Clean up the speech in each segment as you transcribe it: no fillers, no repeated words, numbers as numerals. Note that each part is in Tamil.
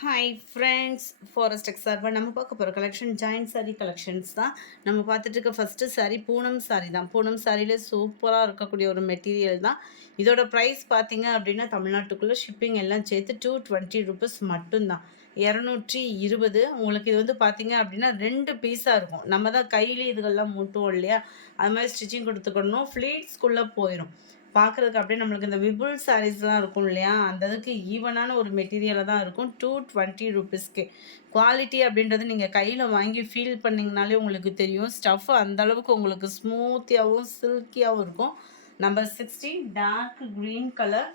ஹாய் ஃப்ரெண்ட்ஸ், ஃபாரஸ்ட் எக்ஸ் சார்பாக நம்ம பார்க்க போகிற கலெக்ஷன் ஜாயின்ட் சாரீ கலெக்ஷன்ஸ் தான். நம்ம பார்த்துட்டு இருக்க ஃபஸ்ட்டு சாரீ பூனம் சாரீ தான். பூனம் சாரியில் சூப்பராக இருக்கக்கூடிய ஒரு மெட்டீரியல் தான். இதோட ப்ரைஸ் பார்த்தீங்க அப்படின்னா தமிழ்நாட்டுக்குள்ளே ஷிப்பிங் எல்லாம் சேர்த்து ₹220 மட்டும்தான். 220. உங்களுக்கு இது வந்து பார்த்தீங்க அப்படின்னா 2 பீஸாக இருக்கும். நம்ம தான் கையிலே இதுகள்லாம் மூட்டுவோம் இல்லையா, அது மாதிரி ஸ்டிச்சிங் கொடுத்துக்கணும். ஃப்ளீட்ஸ்குள்ளே போயிடும். பார்க்குறதுக்கு அப்படியே நம்மளுக்கு இந்த விபுல் சாரீஸ்லாம் இருக்கும் இல்லையா, அந்த இதுக்கு ஈவனான ஒரு மெட்டீரியலாக தான் இருக்கும். ₹220 குவாலிட்டி அப்படின்றது நீங்கள் கையில் வாங்கி ஃபீல் பண்ணிங்கனாலே உங்களுக்கு தெரியும். ஸ்டஃப் அந்தளவுக்கு உங்களுக்கு ஸ்மூத்தியாகவும் சில்கியாகவும் இருக்கும். Number 16 dark green colour.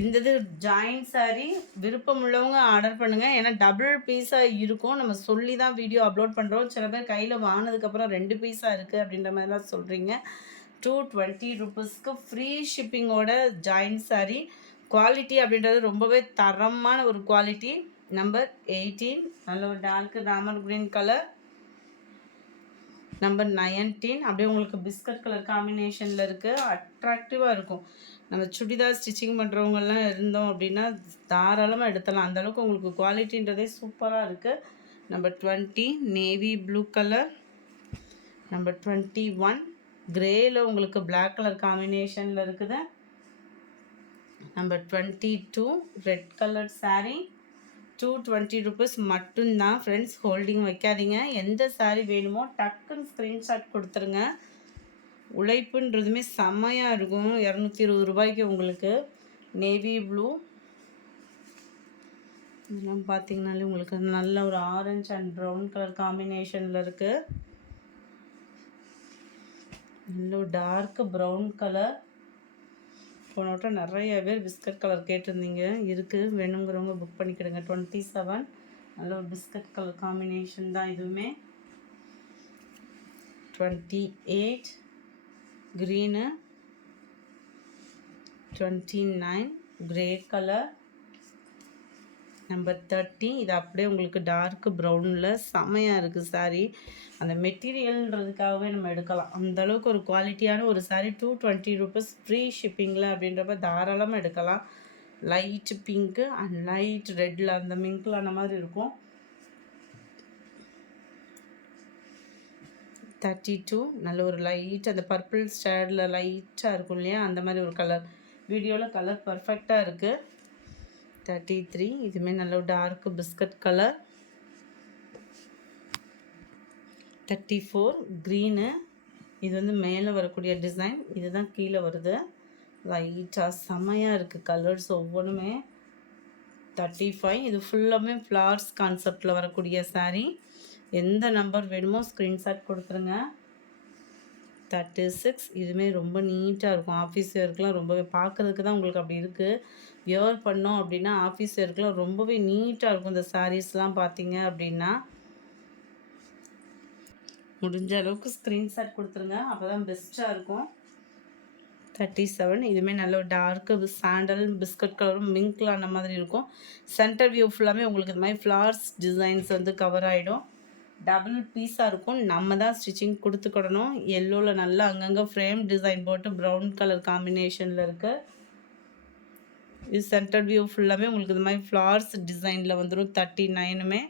இந்த இது ஜாயின்ட் சாரீ. விருப்பம் உள்ளவங்க ஆர்டர் பண்ணுங்கள். ஏன்னா டபுள் பீஸாக இருக்கும். நம்ம சொல்லி தான் வீடியோ அப்லோட் பண்ணுறோம். சில பேர் கையில் வாங்கினதுக்கப்புறம் 2 பீஸாக இருக்குது அப்படின்ற மாதிரிலாம் சொல்கிறீங்க. ₹220 ஃப்ரீ ஷிப்பிங்கோட ஜாயின்ட் சாரீ. குவாலிட்டி அப்படின்றது ரொம்பவே தரமான ஒரு குவாலிட்டி. நம்பர் 18 நல்ல ஒரு டார்க் ராமர் க்ரீன் கலர். நம்பர் 19 அப்படியே உங்களுக்கு பிஸ்கட் கலர் காம்பினேஷனில் இருக்குது. அட்ராக்டிவாக இருக்கும். நம்ம சுடிதார் ஸ்டிச்சிங் பண்ணுறவங்கெல்லாம் இருந்தோம் அப்படின்னா தாராளமாக எடுத்தலாம். அந்தளவுக்கு உங்களுக்கு குவாலிட்டின்றதே சூப்பராக இருக்குது. Number 20 navy blue colour. Number 21 கிரேயில் உங்களுக்கு பிளாக் கலர் காம்பினேஷனில் இருக்குது. Number 22 red colour sari. ₹220 மட்டும்தான் ஃப்ரெண்ட்ஸ். ஹோல்டிங் வைக்காதீங்க. எந்த சாரீ வேணுமோ டக்குன்னு ஸ்க்ரீன்ஷாட் கொடுத்துருங்க. உழைப்புன்றதுமே செம்மையாக இருக்கும். ₹220 உங்களுக்கு. நேவி ப்ளூ இதெல்லாம் பார்த்தீங்கனாலே உங்களுக்கு நல்ல ஒரு ஆரஞ்சு அண்ட் ப்ரௌன் கலர் காம்பினேஷனில் இருக்குது. நல்ல டார்க் ப்ரௌன் கலர். போன வட்டம் நிறைய பேர் பிஸ்கட் கலர் கேட்டிருந்தீங்க. இருக்குது, வேணுங்கிறவங்க புக் பண்ணிக்கிடுங்க. 27 நல்ல ஒரு பிஸ்கட் கலர் காம்பினேஷன் தான் இதுவுமே. 28 க்ரீனு. 29 grey colour. நம்பர் 30 இது அப்படியே உங்களுக்கு டார்க் ப்ரௌனில் செமையாக இருக்குது சாரீ. அந்த மெட்டீரியல்ன்றதுக்காகவே நம்ம எடுக்கலாம். அந்தளவுக்கு ஒரு குவாலிட்டியான ஒரு சாரீ. ₹220 ஃப்ரீ ஷிப்பிங்கில் அப்படின்றப்ப தாராளமாக எடுக்கலாம். லைட் பிங்க்கு அண்ட் லைட் ரெட்டில் அந்த மிங்க்லான மாதிரி இருக்கும். 32 நல்ல ஒரு லைட் அந்த பர்பிள் ஷேடில் லைட்டாக இருக்கும் இல்லையா, அந்த மாதிரி ஒரு கலர். வீடியோவில் கலர் பர்ஃபெக்டாக இருக்குது. 33 இதுவுமே நல்ல டார்க் பிஸ்கட் கலர். 34 க்ரீனு. இது வந்து மேலே வரக்கூடிய டிசைன், இதுதான் கீழே வருது. லைட்டாக செம்மையாக இருக்குது கலர்ஸ் ஒவ்வொன்றுமே. 35 இது ஃபுல்லாமே ஃப்ளார்ஸ் கான்செப்டில் வரக்கூடிய சாரீ. எந்த நம்பர் வேணுமோ ஸ்க்ரீன்ஷாட் கொடுத்துருங்க. 36 இதுவுமே ரொம்ப நீட்டாக இருக்கும். ஆஃபீஸ் வேர்க்கெலாம் ரொம்பவே பார்க்குறதுக்கு தான் உங்களுக்கு அப்படி இருக்குது. வியர் பண்ணோம் அப்படின்னா ஆஃபீஸ் வேர்க்கெலாம் ரொம்பவே நீட்டாக இருக்கும். இந்த சாரீஸ்லாம் பார்த்தீங்க அப்படின்னா முடிஞ்ச அளவுக்கு ஸ்க்ரீன்ஷாட் கொடுத்துருங்க. அப்போ தான் பெஸ்ட்டாக இருக்கும். 37 இதுவுமே நல்ல ஒரு டார்க்கு சாண்டல் பிஸ்கட் கலரும் மிங்க்லான மாதிரி இருக்கும். சென்டர் வியூ ஃபுல்லாமே உங்களுக்கு இது மாதிரி ஃப்ளார்ஸ் டிசைன்ஸ் வந்து கவர் ஆகிடும். டபுள் பீஸாக இருக்கும். நம்ம தான் ஸ்டிச்சிங் கொடுத்துக்கிடணும். எல்லோவில் நல்லா அங்கங்கே ஃப்ரேம் டிசைன் போட்டு ப்ரௌன் கலர் காம்பினேஷனில் இருக்குது. இது சென்டர் வியூ ஃபுல்லாமே உங்களுக்கு இது மாதிரி ஃப்ளார்ஸ் டிசைனில் வந்துடும். 39மே.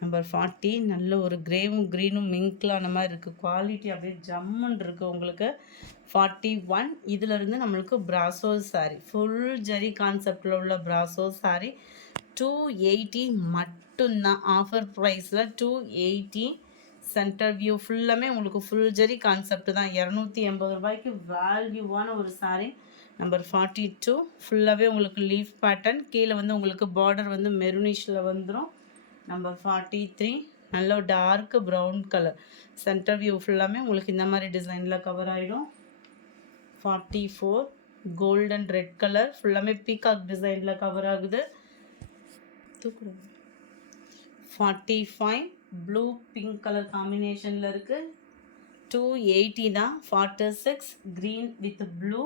நம்பர் 40 நல்ல ஒரு கிரேவும் க்ரீனும் மிங்க்லான மாதிரி இருக்குது. குவாலிட்டி அப்படியே ஜம்முன்னு இருக்குது உங்களுக்கு. 41 இதிலிருந்து நம்மளுக்கு பிராசோ சாரீ. ஃபுல் ஜரி கான்செப்டில் உள்ள பிராசோ சாரீ. 280 மட்டும்தான். ஆஃபர் ப்ரைஸில் 280. சென்டர் வியூ ஃபுல்லாமே உங்களுக்கு ஃபுல் ஜரி கான்செப்ட் தான். ₹280 வேல்யூவான ஒரு சாரீ. நம்பர் 42 ஃபுல்லாகவே உங்களுக்கு லீஃப் பேட்டர்ன். கீழே வந்து உங்களுக்கு பார்டர் வந்து மெரூனிஷில் வந்துடும். நம்பர் 43 நல்ல dark brown colour. Centre view ஃபுல்லாமே உங்களுக்கு இந்த மாதிரி டிசைனில் கவர் ஆகிடும். 44 கோல்டன் ரெட் கலர். ஃபுல்லாமே பீகாக் டிசைனில் கவர் ஆகுது. 45 ப்ளூ பிங்க் கலர் காம்பினேஷனில் இருக்குது. 280 தான். 46 green with blue.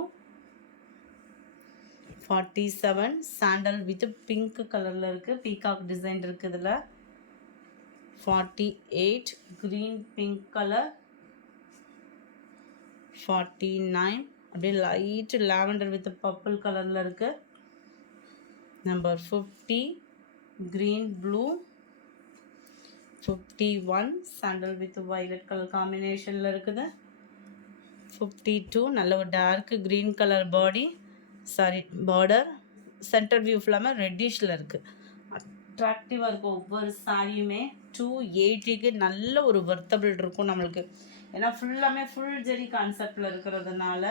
47 sandal with pink கலரில் இருக்குது. பீகாக் டிசைன் இருக்குது இதில். 48 க்ரீன் பிங்க் கலர். 49 அப்படியே லைட் லாவெண்டர் வித் பர்பிள் கலரில் இருக்குது. Number 50 green blue, 51 sandal with violet colour காம்பினேஷனில் இருக்குது. 52 நல்ல ஒரு dark green colour body sari border, centre view ஃபுல்லாமல் ரெட்டிஷில் இருக்குது. அட்ராக்டிவாக இருக்கும் ஒவ்வொரு சாரியுமே. 280க்கு நல்ல ஒரு வர்த்தபிள் இருக்கும் நம்மளுக்கு, ஏன்னா ஃபுல்லாமே ஃபுல் ஜெரி கான்செப்டில் இருக்கிறதுனால.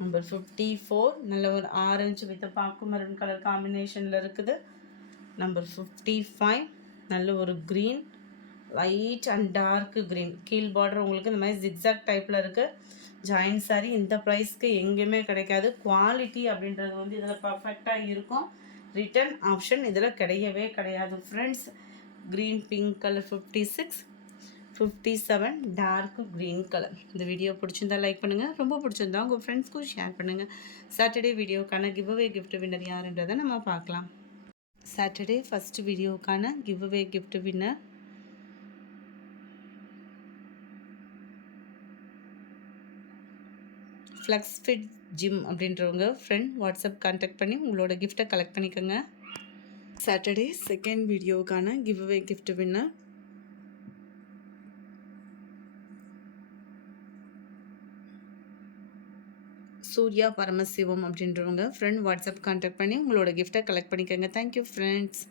நம்பர் 54 நல்ல ஒரு ஆரஞ்சு வித் பாக்கு மெரூன் கலர் காம்பினேஷனில் இருக்குது. நம்பர் 55 நல்ல ஒரு green, light and dark green, கீழ் பார்டர் உங்களுக்கு இந்த மாதிரி ஜிக்ஸாக் டைப்பில் இருக்குது. ஜாயின் சாரி இந்த ப்ரைஸ்க்கு எங்கேயுமே கிடைக்காது. குவாலிட்டி அப்படின்றது வந்து இதில் பர்ஃபெக்டாக இருக்கும். ரிட்டன் ஆப்ஷன் இதில் கிடையவே கிடையாது friends. Green pink colour 56, 57 dark green colour. இந்த வீடியோ பிடிச்சிருந்தா லைக் பண்ணுங்கள், ரொம்ப பிடிச்சிருந்தா உங்கள் ஃப்ரெண்ட்ஸ்க்கும் ஷேர் பண்ணுங்கள். சாட்டர்டே வீடியோக்கான கிவ் அவே கிஃப்ட் வின்னர் யாருன்றதை நம்ம பார்க்கலாம். சாட்டர்டே ஃபஸ்ட் வீடியோக்கான give away gift winner Flux Fit Gym அப்படின்றவங்க ஃப்ரெண்ட் வாட்ஸ்அப் கான்டாக்ட் பண்ணி உங்களோட கிஃப்ட்டை கலெக்ட் பண்ணிக்கோங்க. சாட்டர்டே செகண்ட் வீடியோக்கான give away gift winner Surya Paramasivam அப்படின்றவங்க ஃப்ரெண்ட் வாட்ஸ்அப் கான்டாக்ட் பண்ணி உங்களோட கிஃப்ட்டை கலெக்ட் பண்ணிக்கோங்க. Thank you friends.